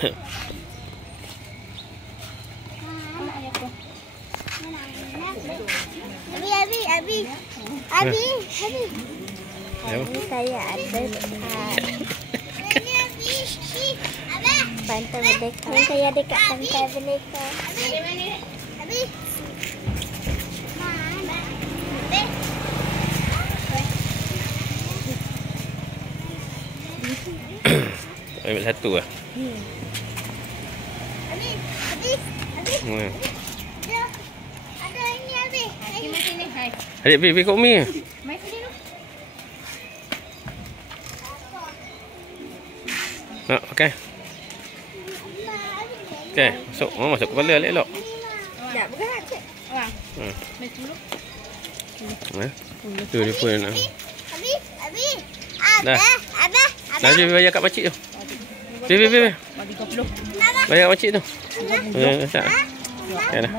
Abi. Ini saya ada Pantai Merdeka. Saya dekat Pantai Merdeka. Abi. Ambil satu lah. Abi. Ada ini Abi. Mai sini. Hai. Adik, pergi kat Umi. Mai sini lu. Nak, okey. Okey, masuk. Masuk kepala elok-elok. Tak berat. Orang. Mai dulu. Tu dia pun nak. Abi. Dah. Abah. Dah je bayar kat pakcik tu. Pergi. Bagi 30. Bayar kat pakcik tu. Tak. Okey dah.